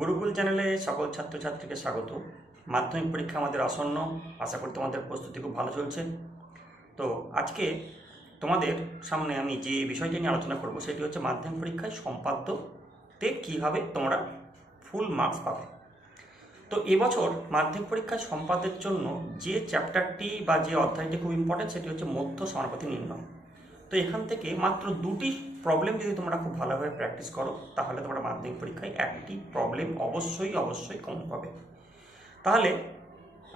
গুরুকুল চ্যানেলে সকল ছাত্রছাত্রীকে স্বাগত। মাধ্যমিক পরীক্ষা আমাদের আসন্ন, আশা করি তোমাদের প্রস্তুতি খুব ভালো চলছে। তো আজকে তোমাদের সামনে আমি যে বিষয়টি নিয়ে আলোচনা করব সেটি হচ্ছে মাধ্যমিক পরীক্ষায় সম্পাদ্যতে কীভাবে তোমরা ফুল মার্কস পাবে। তো এবছর মাধ্যমিক পরীক্ষায় সম্পাদ্যের জন্য যে চ্যাপ্টারটি বা যে অধ্যায়টি খুব ইম্পর্টেন্ট সেটি হচ্ছে মধ্য সমানুপাতি নির্ণয়। তো এখান থেকে মাত্র দুটি প্রবলেম যদি তোমরা খুব ভালোভাবে প্র্যাকটিস করো তাহলে তোমরা মাধ্যমিক পরীক্ষায় একটি প্রবলেম অবশ্যই কমন পাবে। তাহলে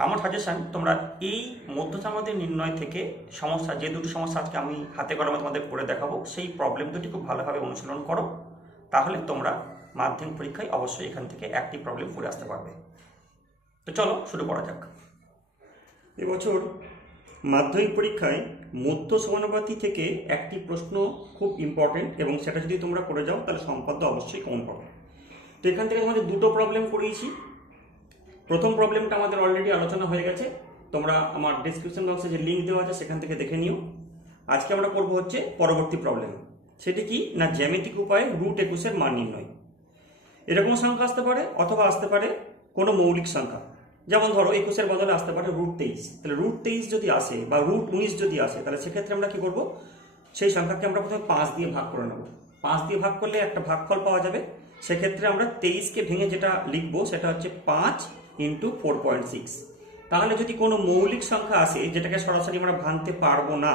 আমার সাজেশান, তোমরা এই মধ্য সমানুপাতি নির্ণয় থেকে সমস্যা, যে দুটি সমস্যা আজকে আমি হাতে কলমে তোমাদের করে দেখাবো, সেই প্রবলেম দুটি খুব ভালোভাবে অনুশীলন করো। তাহলে তোমরা মাধ্যমিক পরীক্ষায় অবশ্যই এখান থেকে একটি প্রবলেম করে আসতে পারবে। তো চলো শুরু করা যাক। এবছর মাধ্যমিক পরীক্ষায় মধ্য সমানুপাতি থেকে একটি প্রশ্ন খুব ইম্পর্টেন্ট, এবং সেটা যদি তোমরা করে যাও তাহলে সম্পাদ্য অবশ্যই কমন পাবে। তো এখান থেকে আমাদের দুটো প্রবলেম করিয়েছি। প্রথম প্রবলেমটা আমাদের অলরেডি আলোচনা হয়ে গেছে, তোমরা আমার ডিসক্রিপশন বক্সে যে লিঙ্ক দেওয়া আছে সেখান থেকে দেখে নিও। আজকে আমরা করব হচ্ছে পরবর্তী প্রবলেম। সেটি কি না, জ্যামিতিক উপায়ে √21 মান নির্ণয়। এরকম সংখ্যা আসতে পারে অথবা আসতে পারে কোনো মৌলিক সংখ্যা, যেমন ধরো 21 বদলে আসতে পারে √23। তাহলে √23 যদি আসে বা √19 যদি আসে তাহলে সেক্ষেত্রে আমরা কি করব, সেই সংখ্যাকে আমরা প্রথমে 5 দিয়ে ভাগ করে নেব। 5 দিয়ে ভাগ করলে একটা ভাগফল পাওয়া যাবে। সেক্ষেত্রে আমরা 23কে ভেঙে যেটা লিখবো সেটা হচ্ছে 5 × 4.6। তাহলে যদি কোনো মৌলিক সংখ্যা আসে যেটাকে সরাসরি আমরা ভাঙতে পারবো না,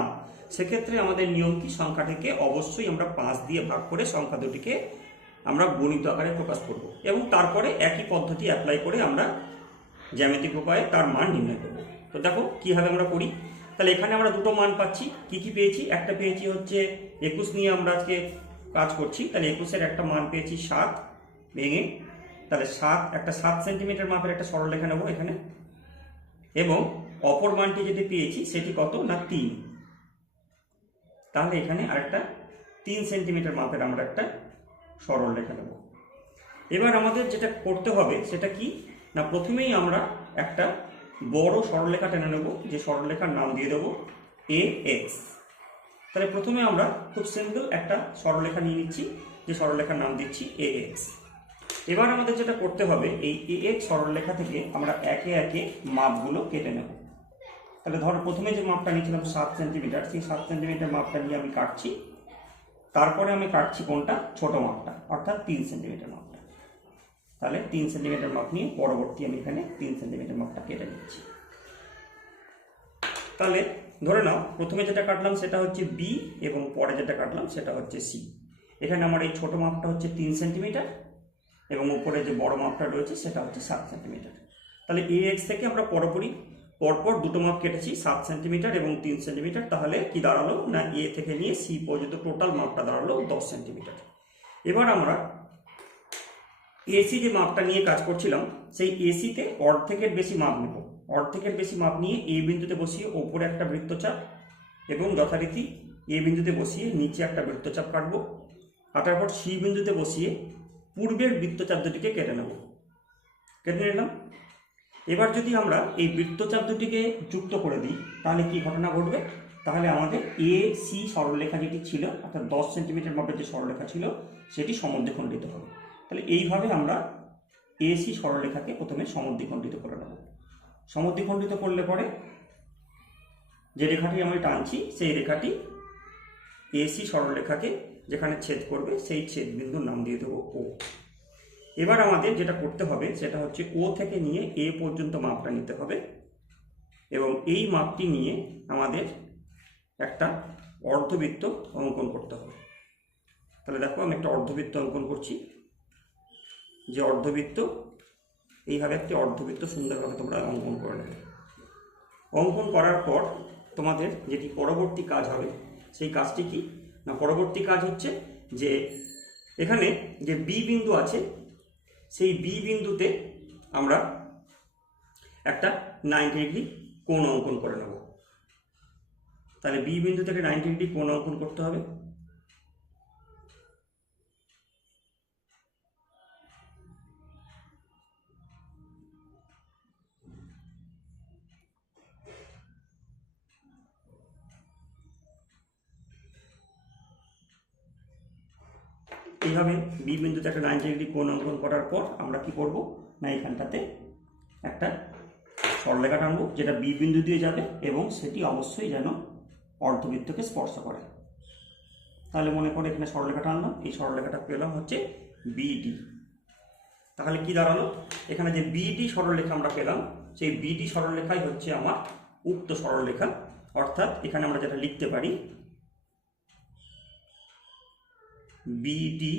সেক্ষেত্রে আমাদের নিয়ম কি, সংখ্যাটিকে অবশ্যই আমরা 5 দিয়ে ভাগ করে সংখ্যা দুটিকে আমরা গণিত আকারে প্রকাশ করব, এবং তারপরে একই পদ্ধতি অ্যাপ্লাই করে আমরা জ্যামিতিক উপায়ে তার মান নির্ণয় করব। তো দেখো কীভাবে আমরা করি। তাহলে এখানে আমরা দুটো মান পাচ্ছি। কি কি পেয়েছি, একটা পেয়েছি হচ্ছে 21 নিয়ে আমরা আজকে কাজ করছি। তাহলে 21-এর একটা মান পেয়েছি 7 ভেঙে, তাহলে 7 একটা 7 সেন্টিমিটার মাপের একটা সরলরেখা নেব এখানে, এবং অপর মানটি যেটি পেয়েছি সেটি কত না 3। তাহলে এখানে আরেকটা 3 সেন্টিমিটার মাপের আমরা একটা সরলরেখা নেব। এবার আমাদের যেটা করতে হবে সেটা কি না, প্রথমেই আমরা একটা বড় সরলরেখা টেনে নেব, যে সরলরেখার নাম দিয়ে দেবো AX। তাহলে প্রথমে আমরা খুব সিম্পল একটা সরলরেখা নিয়ে নিচ্ছি, যে সরলরেখার নাম দিচ্ছি AX। এবার আমাদের যেটা করতে হবে, এই AX সরলরেখা থেকে আমরা একে একে মাপগুলো কেটে নেব। তাহলে ধরো প্রথমে যে মাপটা নিয়েছিলাম 7 সেন্টিমিটার, সেই 7 সেন্টিমিটার মাপটা নিয়ে আমি কাটছি। তারপরে আমি কাটছি কোনটা, ছোট মাপটা, অর্থাৎ 3 সেন্টিমিটার মাপটা। তাহলে 3 সেন্টিমিটার মাপ নিয়ে পরবর্তী আমি এখানে 3 সেন্টিমিটার মাপটা কেটে নিচ্ছি। তাহলে ধরে নাও প্রথমে যেটা কাটলাম সেটা হচ্ছে B, এবং পরে যেটা কাটলাম সেটা হচ্ছে C। এখানে আমার এই ছোট মাপটা হচ্ছে 3 সেন্টিমিটার, এবং উপরে যে বড় মাপটা রয়েছে সেটা হচ্ছে 7 সেন্টিমিটার। তাহলে AX থেকে আমরা পরপর দুটো মাপ কেটেছি, 7 সেন্টিমিটার এবং 3 সেন্টিমিটার। তাহলে কি দাঁড়ালো না, A থেকে নিয়ে C পর্যন্ত টোটাল মাপটা দাঁড়ালো 10 সেন্টিমিটার। এবার আমরা AC যে মাপটা নিয়ে কাজ করছিলাম, সেই AC-তে অর্ধেকের বেশি মাপ নেব। অর্ধেকের বেশি মাপ নিয়ে A বিন্দুতে বসিয়ে ওপরে একটা বৃত্তচাপ, এবং যথারীতি A বিন্দুতে বসিয়ে নিচে একটা বৃত্তচাপ কাটবো। কাটার পর C বিন্দুতে বসিয়ে পূর্বের বৃত্তচাপ দুটিকে কেটে নেব। কেটে নিলাম। এবার যদি আমরা এই বৃত্তচাপ দুটিকে যুক্ত করে দিই তাহলে কি ঘটনা ঘটবে, তাহলে আমাদের AC সরলরেখা যেটি ছিল, অর্থাৎ 10 সেন্টিমিটার মাপের যে সরলরেখা ছিল, সেটি সমদ্বিখণ্ডিত হবে। তাহলে এইভাবে আমরা AC সরলরেখাকে প্রথমে সমদ্বিখণ্ডিত করে নেব। সমদ্বিখণ্ডিত করলে পরে যে রেখাটি আমি টানছি সেই রেখাটি AC সরলরেখাকে যেখানে ছেদ করবে সেই ছেদ বিন্দুর নাম দিয়ে দেবো O। এবার আমাদের যেটা করতে হবে সেটা হচ্ছে O থেকে নিয়ে A পর্যন্ত মাপটা নিতে হবে, এবং এই মাপটি নিয়ে আমাদের একটা অর্ধবৃত্ত অঙ্কন করতে হবে। তাহলে দেখো আমি একটা অর্ধবৃত্ত অঙ্কন করছি, যে অর্ধবৃত্ত, এইভাবে একটি অর্ধবৃত্ত সুন্দরভাবে তোমরা অঙ্কন করে নেবে। অঙ্কন করার পর তোমাদের যেটি পরবর্তী কাজ হবে সেই কাজটি কি না, পরবর্তী কাজ হচ্ছে যে এখানে যে B বিন্দু আছে সেই B বিন্দুতে আমরা একটা 90 ডিগ্রি কোণ অঙ্কন করে নেব। তাহলে B বিন্দু থেকে 90 ডিগ্রি কোণ অঙ্কন করতে হবে। এইভাবে বি বিন্দুতে একটা 90 ডিগ্রি কোণ অঙ্কন করার পর আমরা কি করব না এখানটাতে একটা সরলরেখা টানবো যেটা বি বিন্দু দিয়ে যাবে এবং সেটি অবশ্যই যেন অর্ধবৃত্তকে স্পর্শ করে। তাহলে মনে করে এখানে সরলরেখা টানলাম, এই সরলরেখাটা পেলাম হচ্ছে বিডি। তাহলে কি দাঁড়ালো, এখানে যে বিডি সরলরেখা আমরা পেলাম সেই বিডি সরলরেখাই হচ্ছে আমার উক্ত সরলরেখা। অর্থাৎ এখানে আমরা যেটা লিখতে পারি বিডি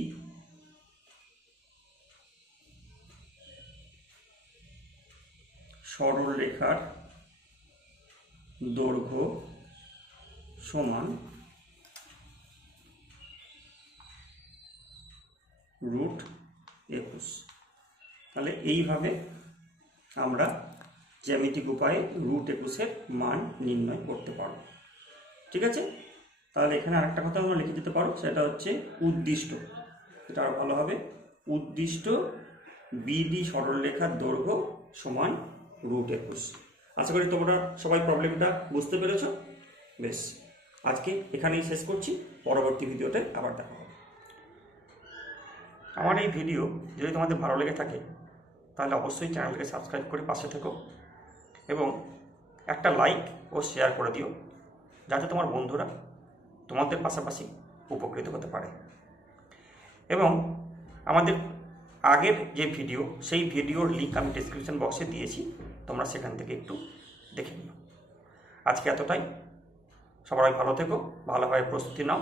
সরলরেখার দৈর্ঘ্য সমান √21। তাহলে এইভাবে আমরা জ্যামিতিক উপায়ে √21-এর মান নির্ণয় করতে পারব। ঠিক আছে, তাহলে এখানে আরেকটা কথা আমরা লিখে দিতে পারো, সেটা হচ্ছে উদ্দিষ্ট, এটা আরও ভালো হবে, উদ্দিষ্ট বিডি সরলরেখার দৈর্ঘ্য সমান √21। আশা করি তোমরা সবাই প্রবলেমটা বুঝতে পেরেছো। বেশ, আজকে এখানেই শেষ করছি, পরবর্তী ভিডিওতে আবার দেখা হবে। আমার এই ভিডিও যদি তোমাদের ভালো লেগে থাকে তাহলে অবশ্যই চ্যানেলটিকে সাবস্ক্রাইব করে পাশে থেকো এবং একটা লাইক ও শেয়ার করে দিও, যাতে তোমার বন্ধুরা তোমাদের পাশাপাশি উপকৃত হতে পারে। এবং আমাদের আগের যে ভিডিও সেই ভিডিওর লিঙ্ক আমি ডেসক্রিপশন বক্সে দিয়েছি, তোমরা সেখান থেকে একটু দেখে নিও। আজকে এতটাই, সবাই ভালো থেকো, ভালোভাবে প্রস্তুতি নাও।